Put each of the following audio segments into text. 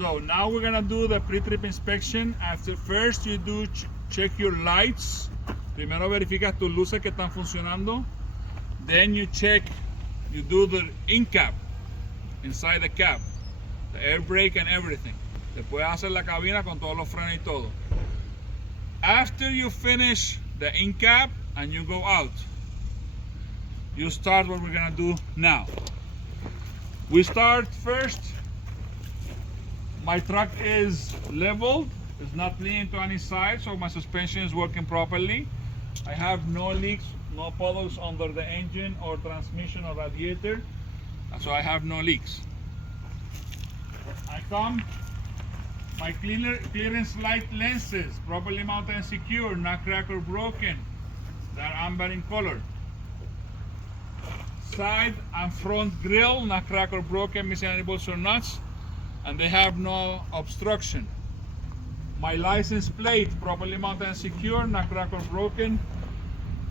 So now we're gonna do the pre-trip inspection. After first you do check your lights. Primero verificas tus luces que están funcionando. Then you do the in cap, inside the cab, the air brake and everything. Después hacer la cabina con todos los frenos y todo. After you finish the in cap and you go out, you start what we're gonna do now. We start first. My truck is leveled, it's not leaning to any side, so my suspension is working properly. I have no leaks, no puddles under the engine or transmission or radiator, so I have no leaks. I come, my clearance light lenses, properly mounted and secure, not cracked or broken. They are amber in color. Side and front grille, not cracked or broken, missing any bolts or nuts, and they have no obstruction. My license plate, properly mounted and secure, not cracked or broken,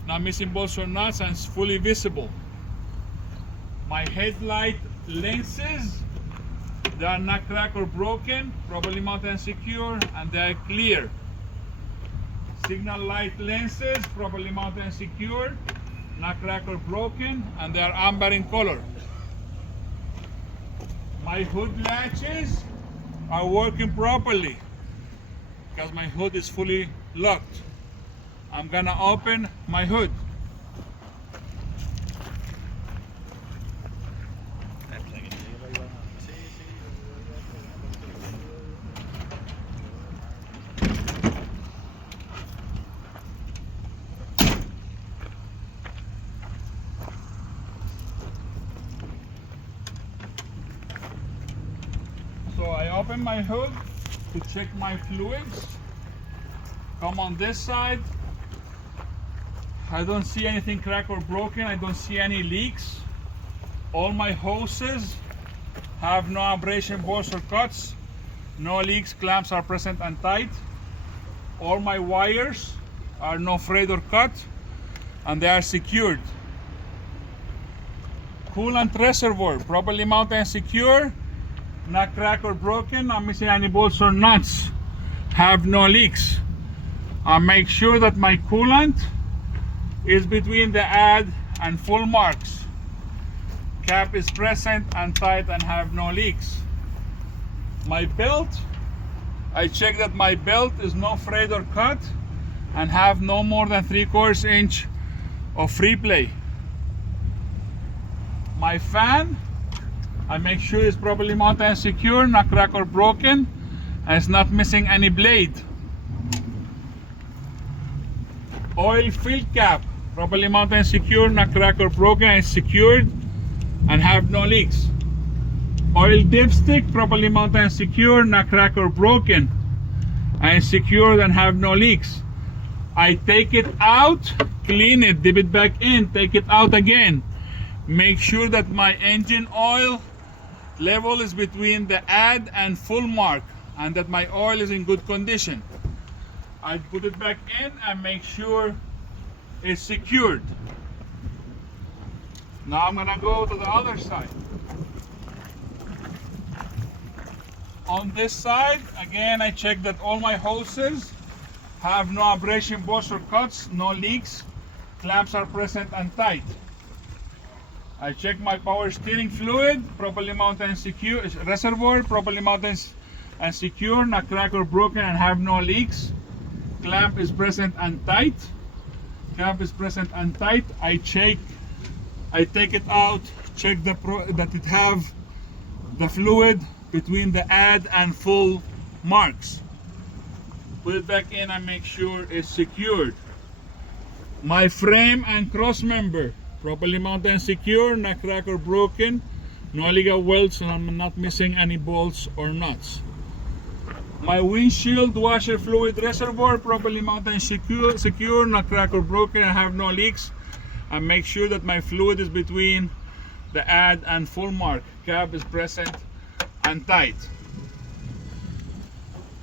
not missing bolts or nuts, and it's fully visible. My headlight lenses, they are not cracked or broken, properly mounted and secure, and they are clear. Signal light lenses, properly mounted and secure, not cracked or broken, and they are amber in color. My hood latches are working properly because my hood is fully locked. I'm gonna open my hood. So I open my hood to check my fluids. Come on this side. I don't see anything cracked or broken. I don't see any leaks. All my hoses have no abrasion, bores or cuts. No leaks, clamps are present and tight. All my wires are no frayed or cut, and they are secured. Coolant reservoir, properly mounted and secure. Not cracked or broken, not missing any bolts or nuts, have no leaks. I make sure that my coolant is between the add and full marks. Cap is present and tight and have no leaks. My belt, I check that my belt is no frayed or cut and have no more than 3/4 inch of free play. My fan, I make sure it's properly mounted and secure, not cracked or broken, and it's not missing any blade. Oil fill cap, properly mounted and secure, not cracked or broken, and secured and have no leaks. Oil dipstick, properly mounted and secure, not cracked or broken, and secured and have no leaks. I take it out, clean it, dip it back in, take it out again. Make sure that my engine oil level is between the add and full mark and that my oil is in good condition. I put it back in and make sure it's secured. Now I'm gonna go to the other side. On this side, again, I check that all my hoses have no abrasion, bores or cuts, no leaks, clamps are present and tight. I check my power steering fluid, properly mounted and secure, reservoir, properly mounted and secure, not cracked or broken and have no leaks. Clamp is present and tight. Clamp is present and tight. I take it out, check that it have the fluid between the add and full marks. Put it back in and make sure it's secured. My frame and cross member, properly mounted and secure, not cracked or broken, no illegal welds, and I'm not missing any bolts or nuts. My windshield washer fluid reservoir, properly mounted and secure, not cracked or broken, I have no leaks. And make sure that my fluid is between the add and full mark. Cap is present and tight.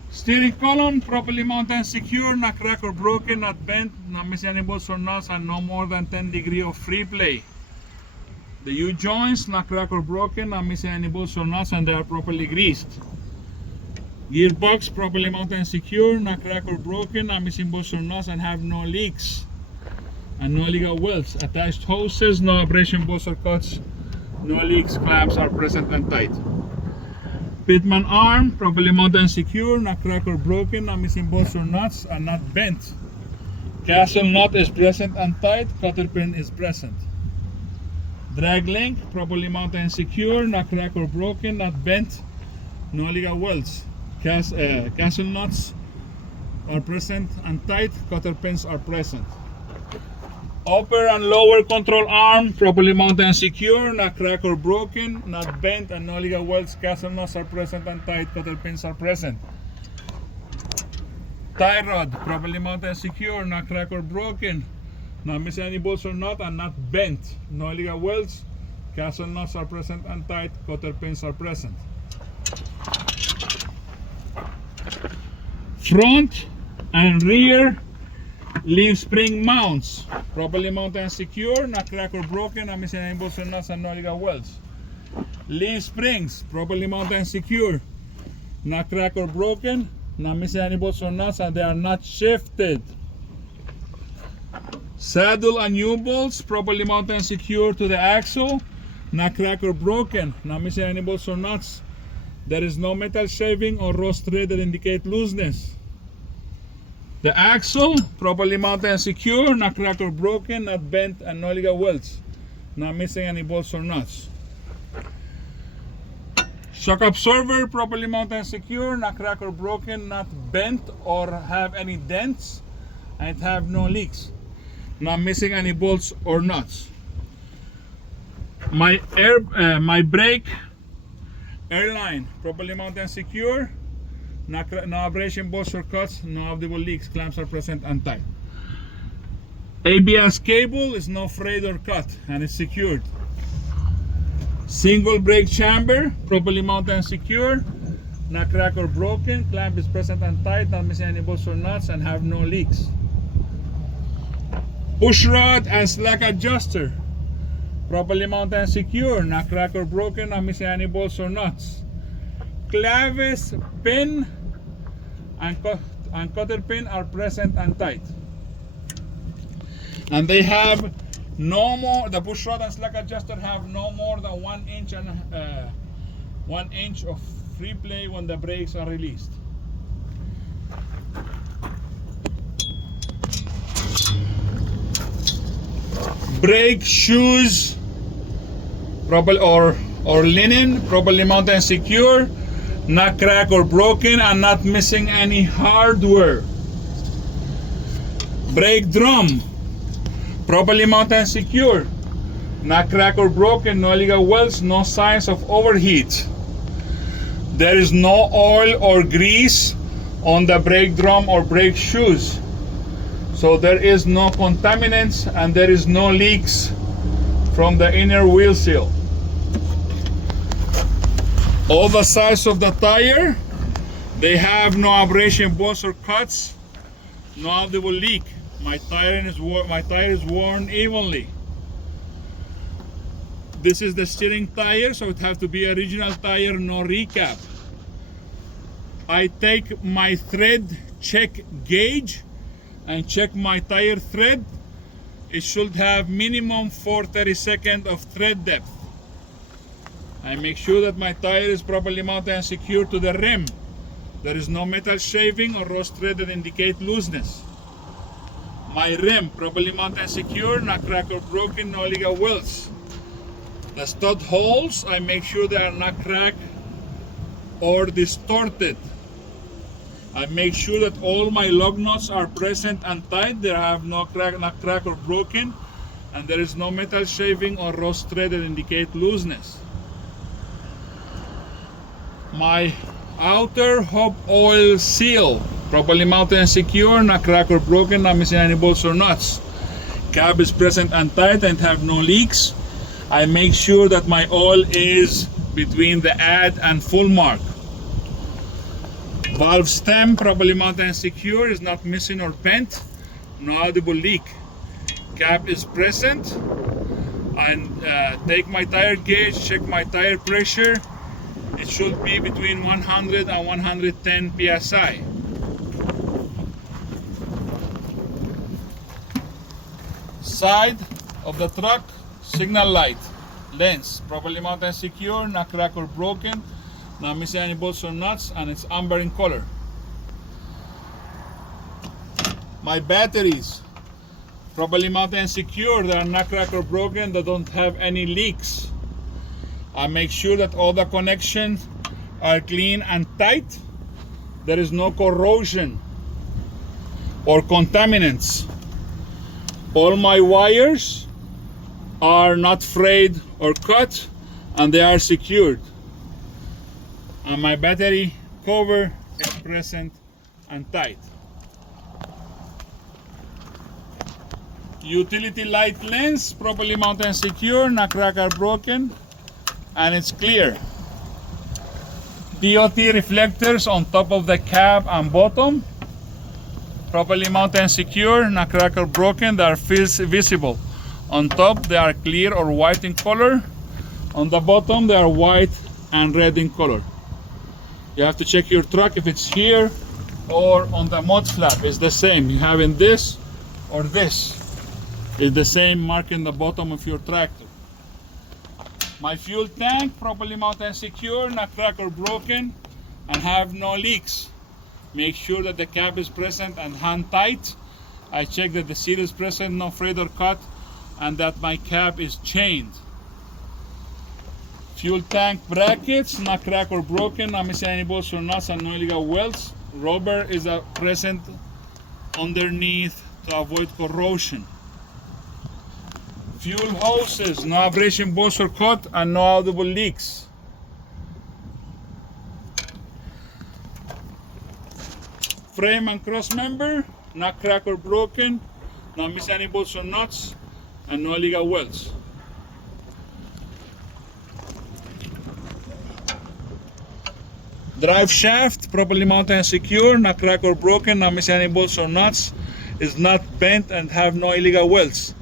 Steering column, properly mounted and secure, not cracked or broken, not bent, not missing any bolts or nuts, and no more than 10 degrees of free play. The U-joints, not cracked or broken, not missing any bolts or nuts, and they are properly greased. Gearbox properly mounted and secure, not cracked or broken, not missing bolts or nuts, and have no leaks and no illegal welds. Attached hoses, no abrasion bolts or cuts, no leaks, clamps are present and tight. Pitman arm properly mounted and secure, not cracked or broken, not missing bolts or nuts, and not bent. Castle nut is present and tight, cutter pin is present. Drag link properly mounted and secure, not cracked or broken, not bent, no illegal welds. Castle nuts are present and tight, cutter pins are present. Upper and lower control arm properly mounted and secure, not cracked or broken, not bent, and no illegal welds. Castle nuts are present and tight, cutter pins are present. Tie rod properly mounted and secure, not cracked or broken, not missing any bolts or nut, and not bent. No illegal welds. Castle nuts are present and tight, cutter pins are present. Front and rear leaf spring mounts properly mounted and secure, not cracked or broken, not missing any bolts or nuts, and no illegal welds. Leaf springs properly mounted and secure, not cracked or broken, not missing any bolts or nuts, and they are not shifted. Saddle and U-bolts properly mounted and secure to the axle, not cracked or broken, not missing any bolts or nuts. There is no metal shaving or rust thread that indicate looseness. The axle properly mounted and secure, not cracked or broken, not bent, and no illegal welds, not missing any bolts or nuts. Shock absorber properly mounted and secure, not cracked or broken, not bent or have any dents, and have no leaks, not missing any bolts or nuts. My brake airline properly mounted and secure, no abrasion, bolts or cuts, no obvious leaks, clamps are present and tight. ABS cable is not frayed or cut and is secured. Single brake chamber properly mounted and secure, not cracked or broken, clamp is present and tight, not missing any bolts or nuts, and have no leaks. Push rod and slack adjuster properly mounted and secure, not cracked or broken, not missing any bolts or nuts. Clavis pin and cutter pin are present and tight. And they have no more, the push rod and slack adjuster have no more than 1 inch and 1 inch of free play when the brakes are released. Brake shoes properly or linen properly mounted and secure, not cracked or broken, and not missing any hardware. Brake drum properly mounted and secure, not cracked or broken, no illegal welds, no signs of overheat. There is no oil or grease on the brake drum or brake shoes, so there is no contaminants and there is no leaks from the inner wheel seal. All the sides of the tire, they have no abrasion, bolts or cuts, no audible leak. My tire is worn evenly. This is the steering tire, so it has to be original tire, no recap. I take my thread check gauge and check my tire thread. It should have minimum 4/32 of thread depth. I make sure that my tire is properly mounted and secured to the rim. There is no metal shaving or rust thread that indicate looseness. My rim properly mounted and secured, not cracked or broken, no illegal welds. The stud holes, I make sure they are not cracked or distorted. I make sure that all my lug nuts are present and tight. They have not cracked or broken, and there is no metal shaving or rust thread that indicate looseness. My outer hub oil seal properly mounted and secure, not cracked or broken, not missing any bolts or nuts. Cap is present and tight and have no leaks. I make sure that my oil is between the add and full mark. Valve stem properly mounted and secure, is not missing or bent, no audible leak. Cap is present. And take my tire gauge, check my tire pressure, It should be between 100 and 110 psi. Side of the truck, signal light, lens, properly mounted and secure, not cracked or broken, not missing any bolts or nuts, and it's amber in color. My batteries, properly mounted and secure, they are not cracked or broken, they don't have any leaks. I make sure that all the connections are clean and tight. There is no corrosion or contaminants. All my wires are not frayed or cut, and they are secured. And my battery cover is present and tight. Utility light lens, properly mounted and secure, not cracked or broken, and it's clear. DOT reflectors on top of the cab and bottom, properly mounted and secure, not cracked or broken, they are visible. On top they are clear or white in color. On the bottom they are white and red in color. You have to check your truck if it's here or on the mud flap. It's the same. You have in this or this. It's the same mark in the bottom of your tractor. My fuel tank, properly mounted and secure, not cracked or broken, and have no leaks. Make sure that the cap is present and hand tight. I check that the seal is present, no frayed or cut, and that my cap is chained. Fuel tank brackets, not cracked or broken, not missing any bolts or nuts, and no illegal welds. Rubber is present underneath to avoid corrosion. Fuel hoses, no abrasion bolts or cut, and no audible leaks. Frame and cross member, not cracked or broken, not missing any bolts or nuts, and no illegal welds. Drive shaft, properly mounted and secure, not cracked or broken, not missing any bolts or nuts, is not bent and have no illegal welds.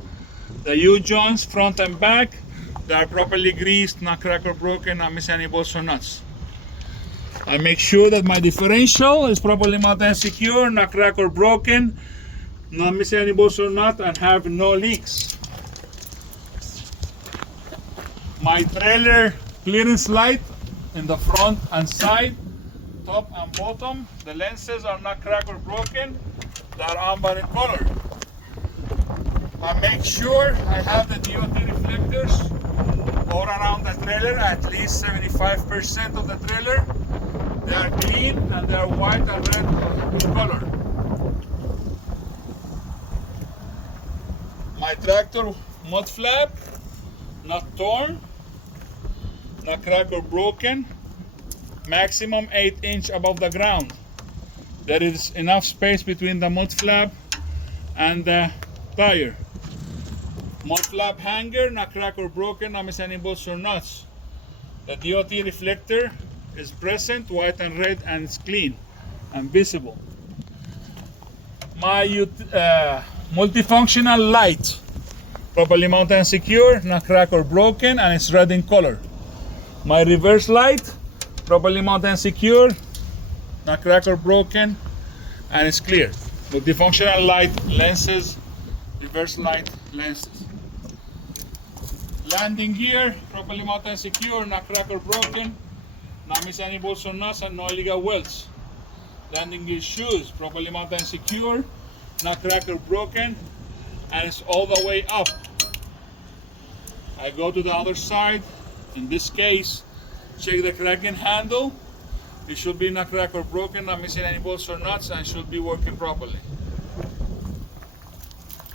The U-joints, front and back, they are properly greased, not cracked or broken, not missing any bolts or nuts. I make sure that my differential is properly mounted and secure, not cracked or broken, not missing any bolts or nuts, and have no leaks. My trailer clearance light in the front and side, top and bottom, the lenses are not cracked or broken, they are amber in color. I make sure I have the DOT reflectors all around the trailer, at least 75% of the trailer. They are clean and they are white and red in color. My tractor mud flap, not torn, not cracked or broken, maximum 8" above the ground. There is enough space between the mud flap and the tire. Mud flap hanger, not cracked or broken, not missing any bolts or nuts. The DOT reflector is present, white and red, and it's clean and visible. My multifunctional light, properly mounted and secure, not cracked or broken, and it's red in color. My reverse light, properly mounted and secure, not cracked or broken, and it's clear. Multifunctional light lenses, reverse light lenses. Landing gear, properly mounted and secure, not cracked or broken, not missing any bolts or nuts, and no illegal welds. Landing gear shoes, properly mounted and secure, not cracked or broken, and it's all the way up. I go to the other side. In this case, check the cracking handle. It should be not cracked or broken, not missing any bolts or nuts, and should be working properly.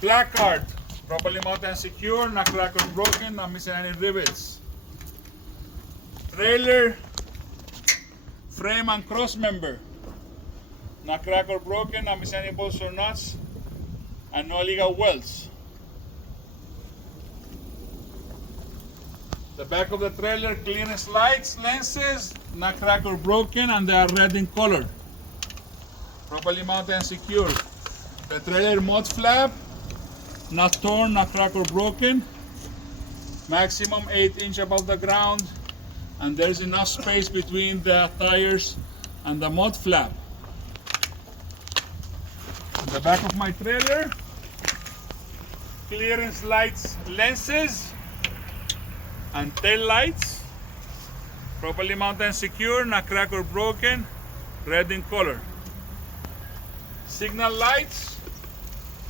Placard, properly mounted and secure, not cracked or broken, not missing any rivets. Trailer frame and cross member, not cracked or broken, not missing any bolts or nuts, and no illegal welds. The back of the trailer clearance lights, lenses, not cracked or broken, and they are red in color. Properly mounted and secure. The trailer mud flap, not torn, not cracked or broken. Maximum 8" above the ground. and there's enough space between the tires and the mud flap. In the back of my trailer, clearance lights, lenses, and tail lights, properly mounted and secure, not cracked or broken, red in color. Signal lights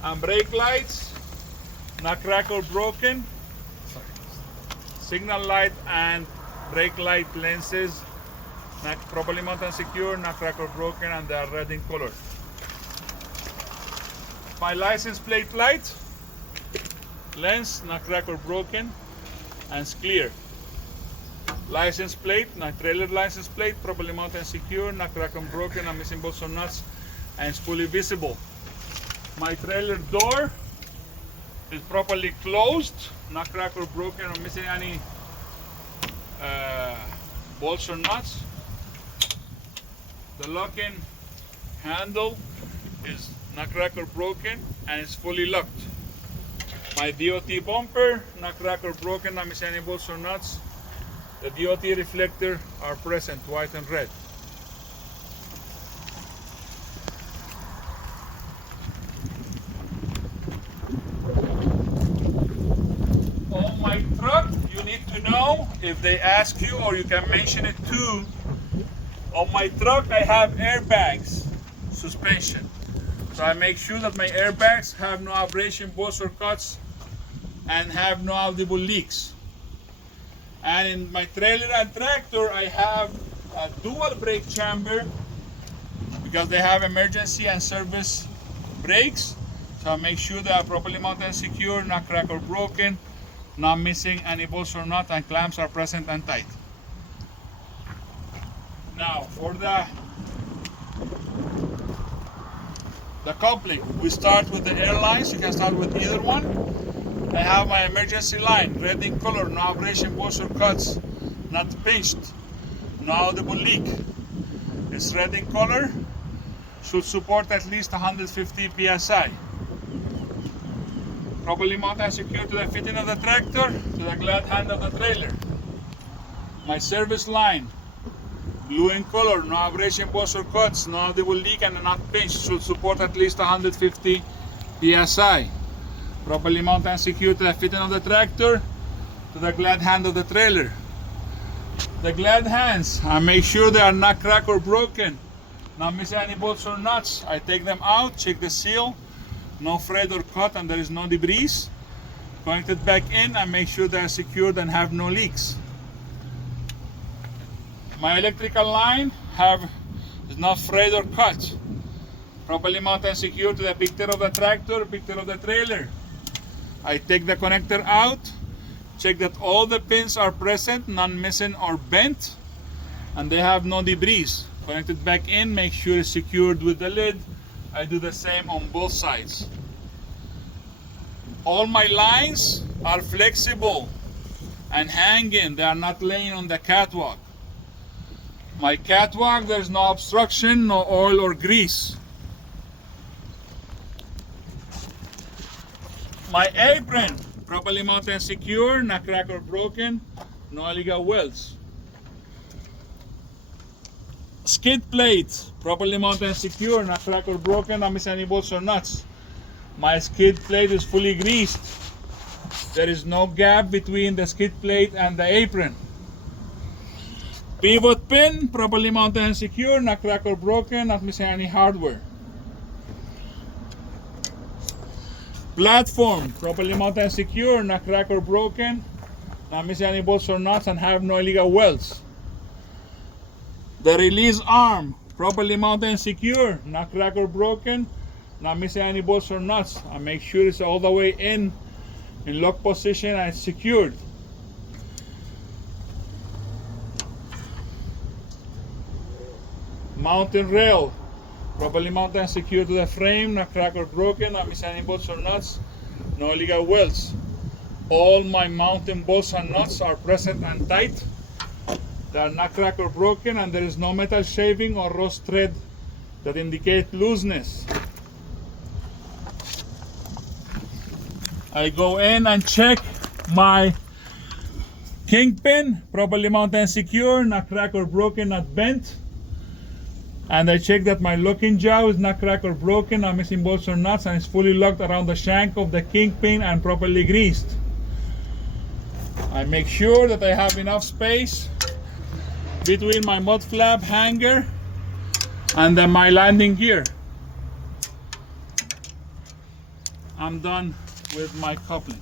and brake lights, not cracked or broken. Signal light and brake light lenses, not properly mounted and secure, not cracked or broken, and they are red in color. My license plate light, lens, not cracked or broken, and it's clear. License plate, my trailer license plate, properly mounted and secure, not cracked or broken, and missing bolts or nuts, and it's fully visible. My trailer door is properly closed, not cracked or broken, or missing any bolts or nuts. The lock-in handle is not cracked or broken, and it's fully locked. My DOT bumper, not cracked or broken, not missing any bolts or nuts. The DOT reflector are present, white and red. On my truck, you need to know, if they ask you, or you can mention it too, on my truck I have airbags suspension. So I make sure that my airbags have no abrasion, bolts or cuts, and have no audible leaks. And in my trailer and tractor I have a dual brake chamber because they have emergency and service brakes. So I make sure they are properly mounted and secure, not cracked or broken, not missing any bolts or nuts, and clamps are present and tight. Now for the coupling, we start with the airlines. You can start with either one. I have my emergency line, red in color, no abrasion, bolts or cuts, not pinched, no audible leak. It's red in color, should support at least 150 psi. Properly mounted and secure to the fitting of the tractor, to the glad hand of the trailer. My service line, blue in color, no abrasion, bolts or cuts, no audible leak, and not pinched, should support at least 150 psi. Properly mounted and secure to the fitting of the tractor, to the glad hand of the trailer. The glad hands, I make sure they are not cracked or broken, not missing any bolts or nuts. I take them out, check the seal, no frayed or cut, and there is no debris. Connect it back in and make sure they are secured and have no leaks. My electrical line is not frayed or cut. Properly mounted and secured to the picture of the tractor, picture of the trailer. I take the connector out, check that all the pins are present, none missing or bent, and they have no debris. Connect it back in, make sure it's secured with the lid. I do the same on both sides. All my lines are flexible and hanging, they are not laying on the catwalk. My catwalk, there's no obstruction, no oil or grease. My apron, properly mounted and secure, not cracked or broken, no illegal welds. Skid plate, properly mounted and secure, not cracked or broken, not missing any bolts or nuts. My skid plate is fully greased. There is no gap between the skid plate and the apron. Pivot pin, properly mounted and secure, not cracked or broken, not missing any hardware. Platform, properly mounted and secure, not cracked or broken, not missing any bolts or nuts, and have no illegal welds. The release arm, properly mounted and secure, not cracked or broken, not missing any bolts or nuts. I make sure it's all the way in lock position and secured. Mountain rail, properly mounted and secured to the frame, not cracked or broken, not missing any bolts or nuts, no illegal welds. All my mountain bolts and nuts are present and tight. They are not cracked or broken, and there is no metal shaving or rust thread that indicate looseness. I go in and check my Kingpin, properly mounted and secure, not cracked or broken, not bent. And I check that my locking jaw is not cracked or broken, not missing bolts or nuts, and it's fully locked around the shank of the kingpin and properly greased. I make sure that I have enough space between my mud flap hanger and then my landing gear. I'm done with my coupling.